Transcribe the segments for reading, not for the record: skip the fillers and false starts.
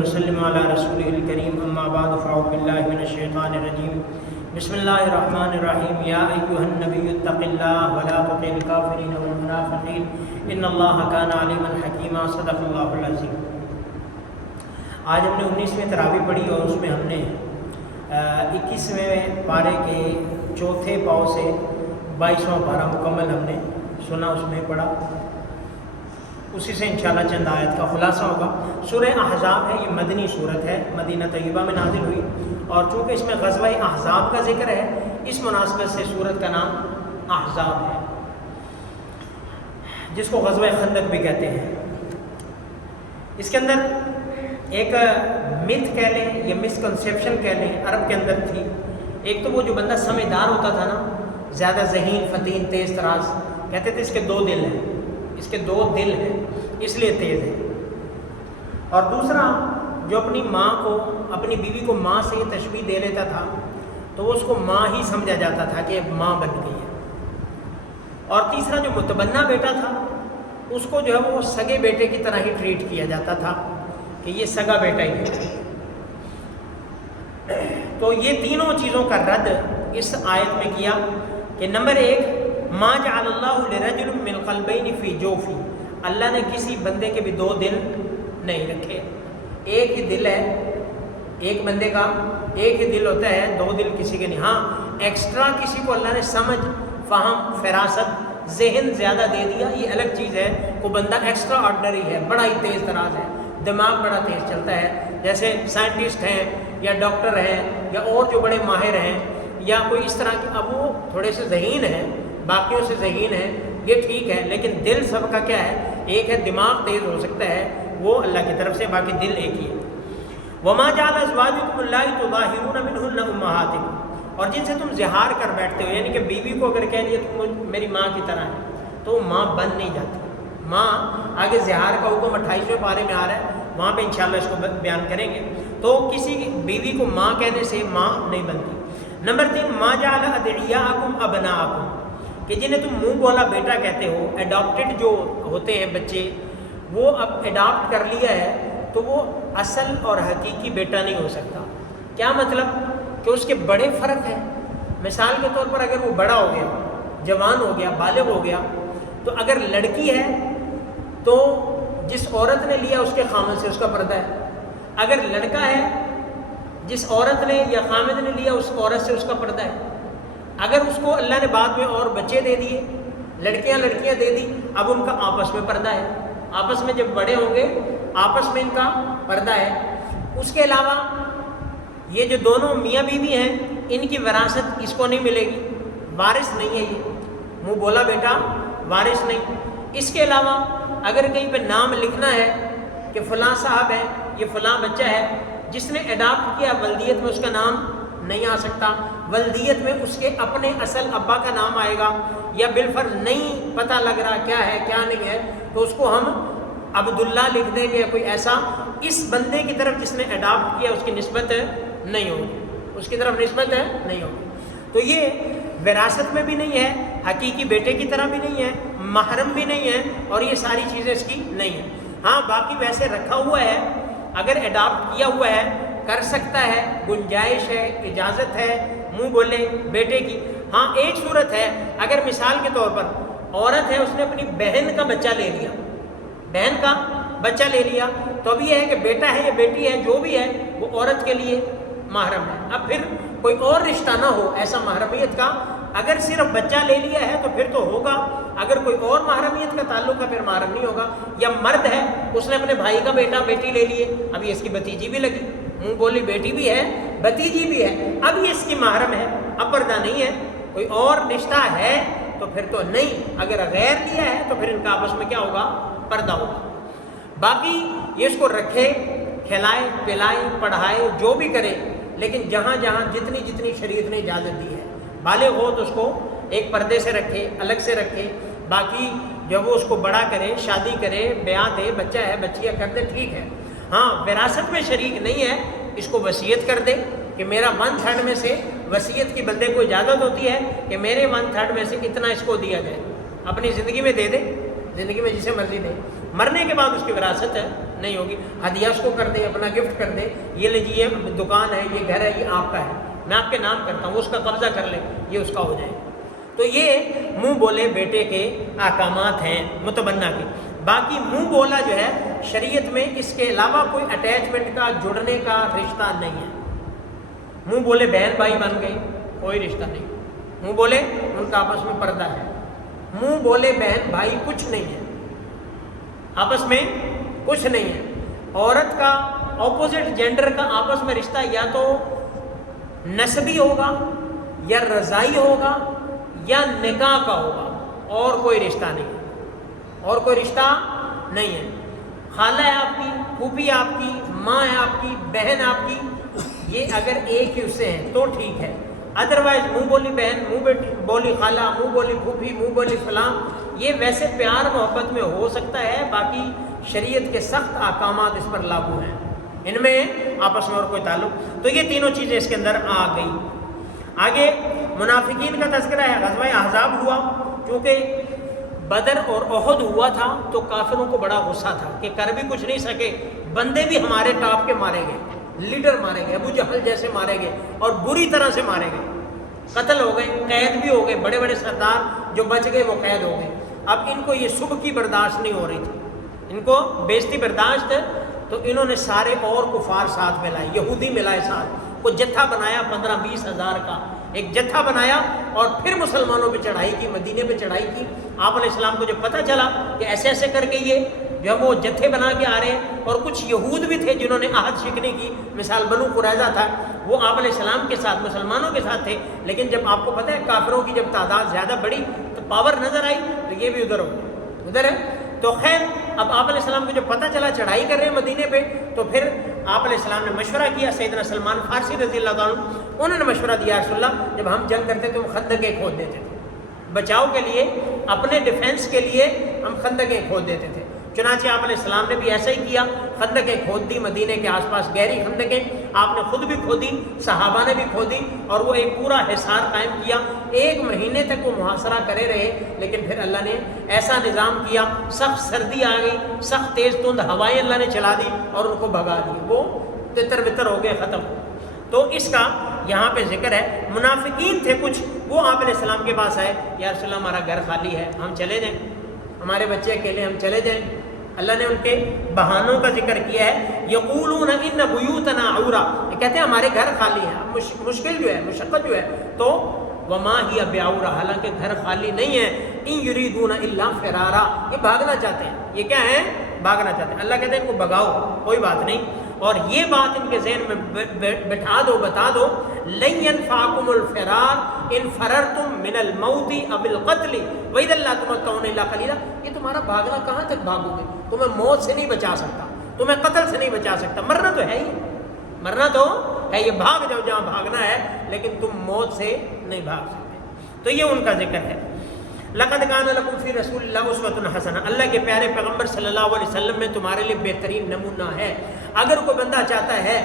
وسلم علی رسولہ الکریم اما بعد فاعوذ باللہ من الشیطان الرجیم بسم اللہ الرحمن الرحیم یا ایھا النبی اتق اللہ ولا تطع الکافرین والمنافقین ان اللہ کان علیما حکیما صدق اللہ العظیم۔ آج ہم نے 19ویں تراویح پڑھی اور اس میں ہم نے 21ویں پارے کے چوتھے پاؤ سے 22واں پارہ مکمل ہم نے سنا، اس میں پڑھا، اسی سے انشاءاللہ چند آیت کا خلاصہ ہوگا۔ سورہ احزاب ہے، یہ مدنی صورت ہے، مدینہ طیبہ میں نازل ہوئی، اور چونکہ اس میں غزوہ احزاب کا ذکر ہے اس مناسبت سے صورت کا نام احزاب ہے، جس کو غزوہ خندق بھی کہتے ہیں۔ اس کے اندر ایک متھ کہہ لیں یا مسکنسیپشن کہہ لیں عرب کے اندر تھی۔ ایک تو وہ جو بندہ سمجھدار ہوتا تھا نا، زیادہ ذہین، فتین، تیز تراز، کہتے تھے اس کے 2 دل ہیں، اس کے 2 دل ہیں اس لیے تیز ہے۔ اور دوسرا جو اپنی ماں کو، اپنی بیوی کو ماں سے یہ تشبیہ دے لیتا تھا تو وہ اس کو ماں ہی سمجھا جاتا تھا کہ ماں بن گئی ہے۔ اور تیسرا جو متبنہ بیٹا تھا اس کو جو ہے وہ سگے بیٹے کی طرح ہی ٹریٹ کیا جاتا تھا کہ یہ سگا بیٹا ہی ہے۔ تو یہ تینوں چیزوں کا رد اس آیت میں کیا کہ نمبر 1، ما جعل اللہ لرجل من قلبین فی جوفی، اللہ نے کسی بندے کے بھی 2 دل نہیں رکھے، ایک ہی دل ہے، ایک بندے کا ایک ہی دل ہوتا ہے، 2 دل کسی کے نہیں۔ ہاں ایکسٹرا کسی کو اللہ نے سمجھ، فہم، فراست، ذہن زیادہ دے دیا، یہ الگ چیز ہے۔ کوئی بندہ ایکسٹرا آرڈنری ہے، بڑا ہی تیز تراز ہے، دماغ بڑا تیز چلتا ہے، جیسے سائنٹسٹ ہیں یا ڈاکٹر ہیں یا اور جو بڑے ماہر ہیں یا کوئی اس طرح کے، اب وہ تھوڑے سے ذہین ہیں، باقیوں سے ذہین ہے، یہ ٹھیک ہے، لیکن دل سب کا کیا ہے؟ ایک ہے۔ دماغ تیز ہو سکتا ہے وہ اللہ کی طرف سے، باقی دل ایک ہی ہے۔ وما جعل ازواجکم اللہ تظاہرون منہن امہاتکم، اور جن سے تم زہار کر بیٹھتے ہو، یعنی کہ بیوی کو اگر کہہ دیا تم میری ماں کی طرح ہے تو وہ ماں بن نہیں جاتی۔ ماں آگے زہار کا حکم 28ویں پارے میں آ رہا ہے، وہاں پہ انشاءاللہ اس کو بیان کریں گے۔ تو کسی بیوی کو ماں کہنے سے ماں نہیں بنتی۔ نمبر 3، ما جعل ادعیاءکم ابناءکم، کہ جنہیں تم منہ بولا بیٹا کہتے ہو، ایڈاپٹڈ جو ہوتے ہیں بچے، وہ اب ایڈاپٹ کر لیا ہے تو وہ اصل اور حقیقی بیٹا نہیں ہو سکتا۔ کیا مطلب؟ کہ اس کے بڑے فرق ہیں۔ مثال کے طور پر اگر وہ بڑا ہو گیا، جوان ہو گیا، بالغ ہو گیا، تو اگر لڑکی ہے تو جس عورت نے لیا اس کے خامد سے اس کا پردہ ہے۔ اگر لڑکا ہے، جس عورت نے یا خامد نے لیا اس عورت سے اس کا پردہ ہے۔ اگر اس کو اللہ نے بعد میں اور بچے دے دیے، لڑکیاں دے دی، اب ان کا آپس میں پردہ ہے، آپس میں جب بڑے ہوں گے آپس میں ان کا پردہ ہے۔ اس کے علاوہ یہ جو دونوں میاں بیوی ہیں ان کی وراثت اس کو نہیں ملے گی، وارث نہیں ہے، یہ منہ بولا بیٹا وارث نہیں۔ اس کے علاوہ اگر کہیں پہ نام لکھنا ہے کہ فلاں صاحب ہے، یہ فلاں بچہ ہے، جس نے اڈاپٹ کیا، ولدیت میں اس کا نام نہیں آ سکتا، ولدیت میں اس کے اپنے اصل ابا کا نام آئے گا، یا بالفرض نہیں پتہ لگ رہا کیا ہے کیا نہیں ہے تو اس کو ہم عبداللہ لکھ دیں گے یا کوئی ایسا، اس بندے کی طرف جس نے اڈاپٹ کیا اس کی نسبت نہیں ہوگی، اس کی طرف نسبت نہیں ہوگی۔ تو یہ وراثت میں بھی نہیں ہے، حقیقی بیٹے کی طرح بھی نہیں ہے، محرم بھی نہیں ہے، اور یہ ساری چیزیں اس کی نہیں ہیں۔ ہاں باقی ویسے رکھا ہوا ہے، اگر اڈاپٹ کیا ہوا ہے کر سکتا ہے، گنجائش ہے، اجازت ہے منہ بولے بیٹے کی۔ ہاں ایک صورت ہے، اگر مثال کے طور پر عورت ہے، اس نے اپنی بہن کا بچہ لے لیا، بہن کا بچہ لے لیا، تو اب یہ ہے کہ بیٹا ہے یا بیٹی ہے جو بھی ہے وہ عورت کے لیے محرم ہے۔ اب پھر کوئی اور رشتہ نہ ہو ایسا محرمیت کا، اگر صرف بچہ لے لیا ہے تو پھر تو ہوگا، اگر کوئی اور محرمیت کا تعلق ہے پھر محرم نہیں ہوگا۔ یا مرد ہے، اس نے اپنے بھائی کا بیٹا بیٹی لے لیے، اب یہ اس کی بھتیجی بھی لگی، منہ بولی بیٹی بھی ہے بھتیجی بھی ہے، اب یہ اس کی محرم ہے، اب پردہ نہیں ہے۔ کوئی اور رشتہ ہے تو پھر تو نہیں، اگر غیر لیا ہے تو پھر ان کا آپس میں کیا ہوگا؟ پردہ ہوگا۔ باقی یہ اس کو رکھے، کھلائے پلائے پڑھائے جو بھی کرے، لیکن جہاں جہاں جتنی شریعت نے اجازت دی ہے، بالغ ہو تو اس کو ایک پردے سے رکھے، الگ سے رکھے، باقی جب وہ اس کو بڑا کرے، شادی کرے، بیاہ دے، بچہ ہے بچیاں کر دے، ٹھیک ہے۔ ہاں وراثت میں شریک نہیں ہے، اس کو وصیت کر دے کہ میرا 1/3 میں سے، وصیت کی بندے کو اجازت ہوتی ہے کہ میرے 1/3 میں سے اتنا اس کو دیا جائے، اپنی زندگی میں دے دے، زندگی میں جسے مرضی دے، مرنے کے بعد اس کی وراثت نہیں ہوگی. ہدیہ اس کو کر دے, اپنا گفٹ کر دے, یہ لیجیے دکان ہے, یہ گھر ہے, یہ آپ کا ہے, میں آپ کے نام کرتا ہوں, اس کا قبضہ کر لے, یہ اس کا ہو جائے. تو یہ منہ بولے بیٹے کے احکامات ہیں متبنہ کے. باقی منہ بولا جو ہے شریعت میں اس کے علاوہ کوئی اٹیچمنٹ کا, جڑنے کا رشتہ نہیں ہے. منہ بولے بہن بھائی بن گئے, کوئی رشتہ نہیں. منہ بولے ان کا آپس میں پردہ ہے. منہ بولے بہن بھائی کچھ نہیں ہے, آپس میں کچھ نہیں ہے. عورت کا اپوزٹ جینڈر کا آپس میں رشتہ یا تو نسبی ہوگا, یا رضائی ہوگا, یا نکاح کا ہوگا, اور کوئی رشتہ نہیں ہے. اور کوئی رشتہ نہیں ہے. خالہ ہے آپ کی, پھوپھی آپ کی, ماں ہے آپ کی, بہن آپ کی, یہ اگر ایک ہی اس سے ہیں تو ٹھیک ہے. ادروائز منہ بولی بہن, منہ بولی خالہ, منہ بولی پھوپھی, منہ بولی فلاں, یہ ویسے پیار محبت میں ہو سکتا ہے, باقی شریعت کے سخت احکامات اس پر لاگو ہیں, ان میں آپس میں اور کوئی تعلق. تو یہ تینوں چیزیں اس کے اندر آ گئی. آگے منافقین کا تذکرہ ہے. غزوہ احزاب ہوا, کیونکہ بدر اور احد ہوا تھا تو کافروں کو بڑا غصہ تھا کہ کر بھی کچھ نہیں سکے, بندے بھی ہمارے ٹاپ کے مارے گئے, لیڈر مارے گئے, ابو جہل جیسے مارے گئے, اور بری طرح سے مارے گئے, قتل ہو گئے, قید بھی ہو گئے, بڑے بڑے سردار جو بچ گئے وہ قید ہو گئے. اب ان کو یہ صبح کی برداشت نہیں ہو رہی تھی, ان کو بیزتی برداشت, تو انہوں نے سارے اور کفار ساتھ ملائے, یہودی ملائے ساتھ, کو جتھا بنایا 15-20 ہزار کا ایک جتھا بنایا, اور پھر مسلمانوں پہ چڑھائی کی, مدینے پہ چڑھائی کی. آپ علیہ السلام کو جب پتہ چلا کہ ایسے ایسے کر کے یہ جو وہ جتھے بنا کے آ رہے ہیں, اور کچھ یہود بھی تھے جنہوں نے عہد شکنی کی, مثال بنو قریظہ تھا, وہ آپ علیہ السلام کے ساتھ مسلمانوں کے ساتھ تھے, لیکن جب آپ کو پتہ ہے کافروں کی جب تعداد زیادہ بڑھی تو پاور نظر آئی, تو یہ بھی ادھر ہو ادھر ہے. تو خیر اب آپ علیہ السلام کو جب پتہ چلا چڑھائی کر رہے ہیں مدینے پہ, تو پھر آپ علیہ السلام نے مشورہ کیا. سیدنا سلمان فارسی رضی اللہ عنہ, انہوں نے مشورہ دیا, رسول اللہ جب ہم جنگ کرتے تو ہم خندقیں کھود دیتے تھے, بچاؤ کے لیے, اپنے ڈیفنس کے لیے ہم خندقیں کھود دیتے تھے. چنانچہ آپ علیہ السلام نے بھی ایسا ہی کیا, خندقیں کھود دی, مدینے کے آس پاس گہری خندقیں آپ نے خود بھی کھودی, صحابہ نے بھی کھودی, اور وہ ایک پورا حصار قائم کیا. 1 مہینے تک وہ محاصرہ کرے رہے, لیکن پھر اللہ نے ایسا نظام کیا, سخت سردی آ گئی, سخت تیز تند ہوائیں اللہ نے چلا دی اور ان کو بھگا دی, وہ تتر بتر ہو گئے, ختم. تو اس کا یہاں پہ ذکر ہے. منافقین تھے کچھ, وہ آپ علیہ السلام کے پاس آئے, یا رسول اللہ ہمارا گھر خالی ہے, ہم چلے جائیں, ہمارے بچے اکیلے, ہم چلے جائیں. اللہ نے ان کے بہانوں کا ذکر کیا ہے. یقولون ان بیوتنا عورا, یہ کہتے ہیں ہمارے گھر خالی ہیں. مشکل جو ہے, مشقت جو ہے, تو وما ہی بعورا, حالانکہ گھر خالی نہیں ہے. ان یریدون الا فرارا, یہ بھاگنا چاہتے ہیں. یہ کیا ہے؟ بھاگنا چاہتے ہیں. اللہ کہتے ہیں ان کو بھگاؤ, کوئی بات نہیں. اور یہ بات ان کے ذہن میں بٹھا دو, بتا دو, لن ينفعكم الفرار ان فررتم من الموت او القتل واذا لا تمتعون الا قليلا. یہ تمہارا بھاگنا کہاں تک بھاگو گے؟ تمہیں موت سے نہیں بچا سکتا, تمہیں قتل سے نہیں بچا سکتا. مرنا تو ہے ہی, مرنا تو ہے, یہ بھاگ جاؤ جہاں بھاگنا ہے, لیکن تم موت سے نہیں بھاگ سکتے. تو یہ ان کا ذکر ہے. لقد کان لکم فی رسول اللہ اسوۃ حسنہ, اللہ کے پیارے پیغمبر صلی اللہ علیہ وسلم میں تمہارے لیے بہترین نمونہ ہے. اگر کوئی بندہ چاہتا ہے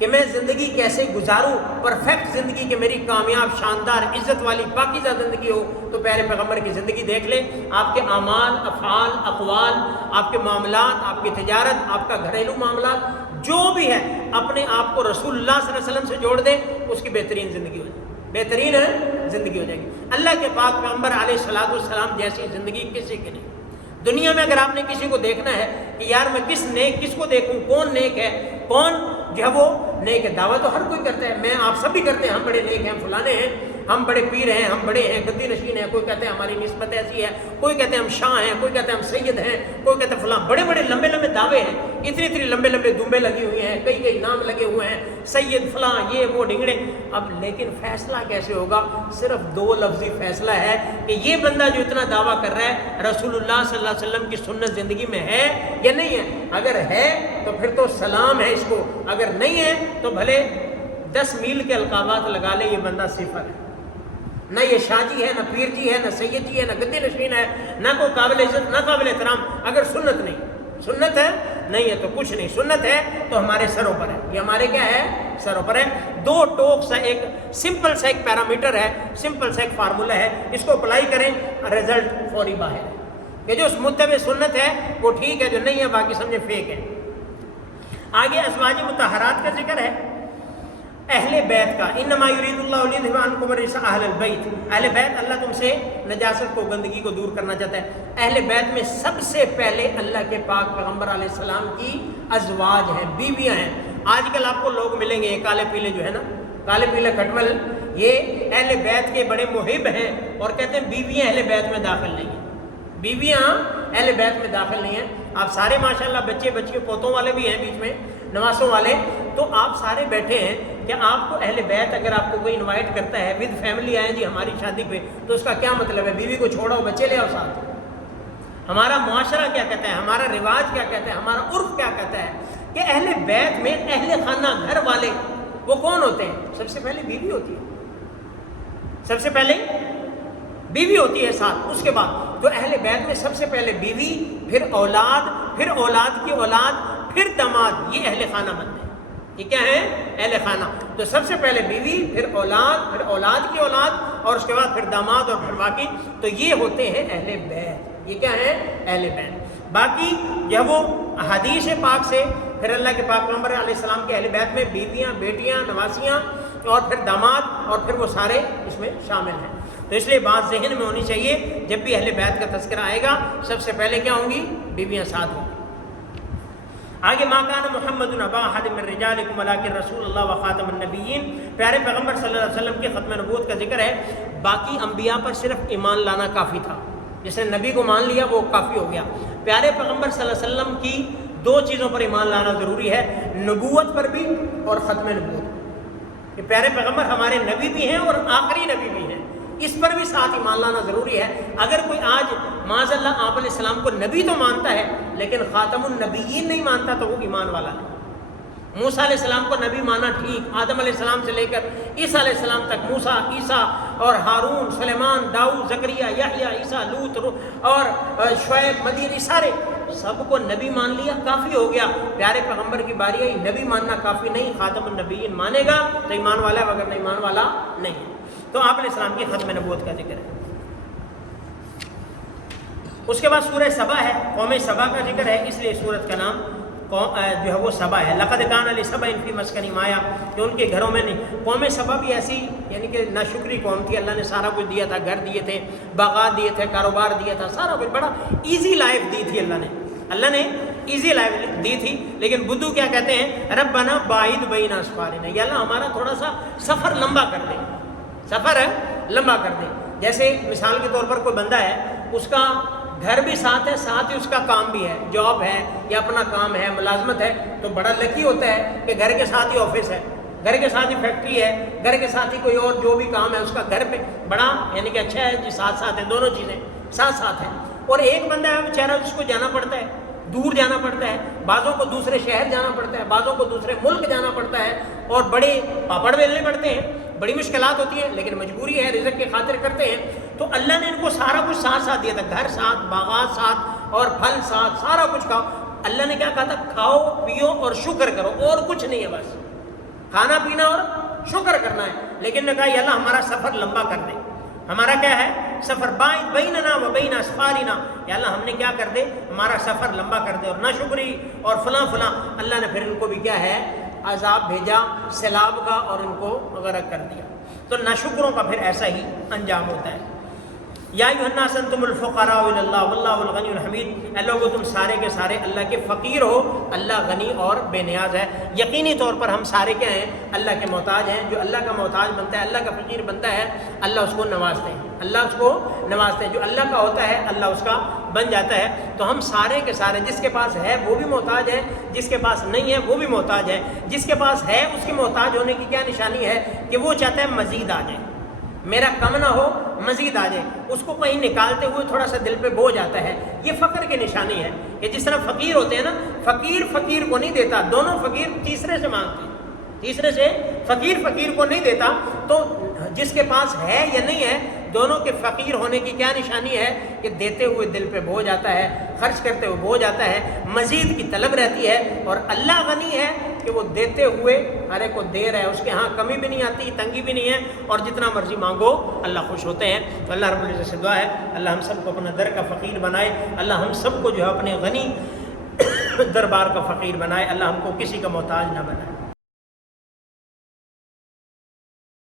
کہ میں زندگی کیسے گزاروں, پرفیکٹ زندگی, کہ میری کامیاب, شاندار, عزت والی, پاکیزہ زندگی ہو, تو پیارے پیغمبر کی زندگی دیکھ لیں. آپ کے اعمال, افعال, اقوال, آپ کے معاملات, آپ کی تجارت, آپ کا گھریلو معاملات, جو بھی ہے, اپنے آپ کو رسول اللہ صلی اللہ علیہ وسلم سے جوڑ دیں, اس کی بہترین زندگی ہو جائے, بہترین زندگی ہو جائے گی. اللہ کے پاک پیغمبر علیہ الصلوۃ والسلام جیسی زندگی کسی کی نہیں. دنیا میں اگر آپ نے کسی کو دیکھنا ہے کہ یار میں کس کو دیکھوں, کون نیک ہے, کون جو ہے وہ نیک ہے, دعویٰ تو ہر کوئی کرتا ہے, میں آپ سب بھی کرتے ہیں, ہم بڑے نیک ہیں, فلانے ہیں, ہم بڑے پیر ہیں, ہم بڑے ہیں, گدی نشین ہیں, کوئی کہتے ہیں ہماری نسبت ایسی ہے, کوئی کہتے ہیں ہم شاہ ہیں, کوئی کہتے ہیں ہم سید ہیں, کوئی کہتے ہیں فلاں, بڑے بڑے لمبے لمبے دعوے ہیں, اتنی لمبے لمبے دمبے لگی ہوئی ہیں, کئی نام لگے ہوئے ہیں, سید فلاں, یہ وہ ڈنگڑے. اب لیکن فیصلہ کیسے ہوگا؟ صرف 2 لفظی فیصلہ ہے کہ یہ بندہ جو اتنا دعویٰ کر رہا ہے رسول اللہ صلی اللہ علیہ وسلم کی سنت زندگی میں ہے یا نہیں ہے. اگر ہے تو پھر تو سلام ہے اس کو, اگر نہیں ہے تو بھلے 10 میل کے القابات لگا لے, یہ بندہ صفر ہے. نہ یہ شاہ جی ہے, نہ پیر جی ہے, نہ سید جی ہے, نہ گدی نشین ہے, نہ کوئی قابل عزت, نہ قابل احترام. اگر سنت نہیں, سنت ہے نہیں ہے تو کچھ نہیں, سنت ہے تو ہمارے سروں پر ہے, یہ ہمارے کیا ہے؟ سروں پر ہے. 2 ٹوک سا ایک سمپل سا ایک پیرامیٹر ہے, سمپل سا ایک فارمولہ ہے, اس کو اپلائی کریں, رزلٹ فوری باہر ہے. کہ جو متبع سنت ہے وہ ٹھیک ہے، جو نہیں ہے باقی سمجھے فیک ہے۔ آگے ازواج مطہرات کا ذکر ہے، اہل بیت کا، انما یرید اللہ لیذھب عنکم الرجس اہل البیت، اہل بیت اللہ تم سے نجاست کو، گندگی کو دور کرنا چاہتا ہے۔ اہل بیت میں سب سے پہلے اللہ کے پاک پیغمبر علیہ السلام کی ازواج ہیں، بیویاں ہیں۔ آج کل آپ کو لوگ ملیں گے کالے پیلے جو ہے نا، کالے پیلے کھٹمل، یہ اہل بیت کے بڑے محب ہیں اور کہتے ہیں بیویاں اہل بیت میں داخل نہیں ہیں، بیویاں اہل بیت میں داخل نہیں ہیں۔ آپ سارے ماشاءاللہ بچے بچیوں پوتوں والے بھی ہیں بیچ میں، نواسوں والے، تو آپ سارے بیٹھے ہیں کہ آپ کو اہل بیت اگر آپ کو کوئی انوائٹ کرتا ہے ود فیملی آئے جی ہماری شادی پہ، تو اس کا کیا مطلب ہے؟ بیوی کو چھوڑو بچے لے آؤ ساتھ۔ ہمارا معاشرہ کیا کہتا ہے، ہمارا رواج کیا کہتا ہے، ہمارا عرف کیا کہتا ہے کہ اہل بیت میں اہل خانہ گھر والے وہ کون ہوتے ہیں؟ سب سے پہلے بیوی ہوتی ہے، سب سے پہلے بیوی ہوتی ہے ساتھ، اس کے بعد تو اہل بیت میں سب سے پہلے بیوی، پھر اولاد، پھر اولاد کی اولاد، پھر داماد، یہ اہل خانہ بنتے ہیں۔ یہ کیا ہے؟ اہل خانہ۔ تو سب سے پہلے بیوی، پھر اولاد، پھر اولاد کی اولاد، اور اس کے بعد پھر داماد اور پھر باقی، تو یہ ہوتے ہیں اہل بیت۔ یہ کیا ہے؟ اہل بیت۔ باقی جب وہ حدیث پاک سے پھر اللہ کے پاک پیغمبر علیہ السلام کے اہل بیت میں بیویاں، بیٹیاں، نواسیاں اور پھر داماد اور پھر وہ سارے اس میں شامل ہیں۔ تو اس لیے بات ذہن میں ہونی چاہیے، جب بھی اہل بیت کا تذکرہ آئے گا سب سے پہلے کیا ہوں گی؟ بیویاں ساتھ ہوں گی۔ آگے ما کان محمد ابا احد من رجالکم ولکن رسول اللہ وخاتم النبیین، پیارے پیغمبر صلی اللہ علیہ وسلم کے ختم نبوت کا ذکر ہے۔ باقی انبیاء پر صرف ایمان لانا کافی تھا، جس نے نبی کو مان لیا وہ کافی ہو گیا۔ پیارے پیغمبر صلی اللہ علیہ وسلم کی دو چیزوں پر ایمان لانا ضروری ہے، نبوت پر بھی اور ختم نبوت، کہ پیارے پیغمبر ہمارے نبی بھی ہیں اور آخری نبی بھی ہیں، اس پر بھی ساتھ ایمان لانا ضروری ہے۔ اگر کوئی آج معاذ اللہ آپ علیہ السلام کو نبی تو مانتا ہے لیکن خاتم النبیین نہیں مانتا تو وہ ایمان والا نہیں۔ موسیٰ علیہ السلام کو نبی مانا ٹھیک، آدم علیہ السلام سے لے کر عیسیٰ علیہ السلام تک، موسیٰ، عیسیٰ اور ہارون، سلیمان، داؤد، زکریا، یحییٰ، عیسیٰ، لوط اور شعیب، مدینی، سارے سب کو نبی مان لیا، کافی ہو گیا۔ پیارے پیغمبر کی باری آئی، نبی ماننا کافی نہیں، خاتم النبیین مانے گا تو ایمان والا ہے، اگر نہیں ایمان والا نہیں ہے۔ تو آپ علیہ السلام کی ختم نبوت کا ذکر ہے۔ اس کے بعد سورہ سبا ہے، قوم سبا کا ذکر ہے، اس لیے سورت کا نام جو ہے وہ سبا ہے۔ لقد کان لسبأ فی مسکنہم آیہ، کہ ان کے گھروں میں نہیں۔ قوم سبا بھی ایسی یعنی کہ ناشکری قوم تھی، اللہ نے سارا کچھ دیا تھا، گھر دیے تھے، باغات دیے تھے، کاروبار دیا تھا، سارا کچھ، بڑا ایزی لائف دی تھی اللہ نے ایزی لائف دی تھی، لیکن بدھو کیا کہتے ہیں؟ ربنا باعد بین اسفارنا، یا اللہ ہمارا تھوڑا سا سفر لمبا کر دے، سفر لمبا کر دے۔ جیسے مثال کے طور پر کوئی بندہ ہے، اس کا گھر بھی ساتھ ہے، ساتھ ہی اس کا کام بھی ہے، جاب ہے یا اپنا کام ہے، ملازمت ہے، تو بڑا لکی ہوتا ہے کہ گھر کے ساتھ ہی آفس ہے، گھر کے ساتھ ہی فیکٹری ہے، گھر کے ساتھ ہی کوئی اور جو بھی کام ہے اس کا گھر پہ بڑا یعنی کہ اچھا ہے جی، ساتھ ساتھ ہیں، دونوں چیزیں ساتھ ساتھ ہیں۔ اور ایک بندہ ہے بیچارہ جس کو جانا پڑتا ہے، دور جانا پڑتا ہے، بعضوں کو دوسرے شہر جانا پڑتا ہے، بعضوں کو دوسرے ملک جانا پڑتا ہے، اور بڑے پاپڑ بیلنے پڑتے ہیں، بڑی مشکلات ہوتی ہیں، لیکن مجبوری ہے، رزق کی خاطر کرتے ہیں۔ تو اللہ نے ان کو سارا کچھ ساتھ ساتھ دیا تھا، گھر ساتھ، باغات ساتھ اور پھل ساتھ، سارا کچھ کھاؤ۔ اللہ نے کیا کہا تھا؟ کھاؤ پیو اور شکر کرو، اور کچھ نہیں ہے، بس کھانا پینا اور شکر کرنا ہے۔ لیکن نے کہا یا اللہ ہمارا سفر لمبا کر دے، ہمارا کیا ہے؟ سفر باعد بیننا و بین اسفارنا، یا اللہ ہم نے کیا کر دے؟ ہمارا سفر لمبا کر دے، اور نہ شکری اور فلاں فلاں۔ اللہ نے پھر ان کو بھی کیا ہے؟ عذاب بھیجا سیلاب کا، اور ان کو غرق کر دیا۔ تو ناشکروں کا پھر ایسا ہی انجام ہوتا ہے۔ یا ایھا الناس انتم الفقراء الی اللہ واللہ الغنی الحمید، اے لوگو تم سارے کے سارے اللہ کے فقیر ہو، اللہ غنی اور بے نیاز ہے۔ یقینی طور پر ہم سارے کیا ہیں؟ اللہ کے محتاج ہیں۔ جو اللہ کا محتاج بنتا ہے، اللہ کا فقیر بنتا ہے، اللہ اس کو نوازتے ہیں، اللہ اس کو نوازتے ہیں۔ جو اللہ کا ہوتا ہے اللہ اس کا بن جاتا ہے۔ تو ہم سارے کے سارے، جس کے پاس ہے وہ بھی محتاج ہے، جس کے پاس نہیں ہے وہ بھی محتاج ہے۔ جس کے پاس ہے اس کے محتاج ہونے کی کیا نشانی ہے؟ کہ وہ چاہتا ہے مزید آ جائے، میرا کم نہ ہو، مزید آ جائے۔ اس کو کہیں نکالتے ہوئے تھوڑا سا دل پہ بوجھ آتا ہے۔ یہ فقر کی نشانی ہے کہ جس طرح فقیر ہوتے ہیں نا، فقیر فقیر کو نہیں دیتا، دونوں فقیر تیسرے سے مانگتے ہیں، تیسرے سے فقیر فقیر کو نہیں دیتا۔ تو جس کے پاس ہے یا نہیں ہے، دونوں کے فقیر ہونے کی کیا نشانی ہے؟ کہ دیتے ہوئے دل پہ بوجھ آتا ہے، خرچ کرتے ہوئے بوجھ آتا ہے، مزید کی طلب رہتی ہے۔ اور اللہ غنی ہے کہ کہ وہ دیتے ہوئے ہر ایک کو دے رہا ہے، اس کے ہاں کمی بھی نہیں آتی، تنگی بھی نہیں ہے، اور جتنا مرضی مانگو اللہ خوش ہوتے ہیں۔ تو اللہ رب العزت سے دعا ہے اللہ ہم سب کو اپنا در کا فقیر بنائے، اللہ ہم سب کو جو ہے اپنے غنی دربار کا فقیر بنائے، اللہ ہم کو کسی کا محتاج نہ بنائے۔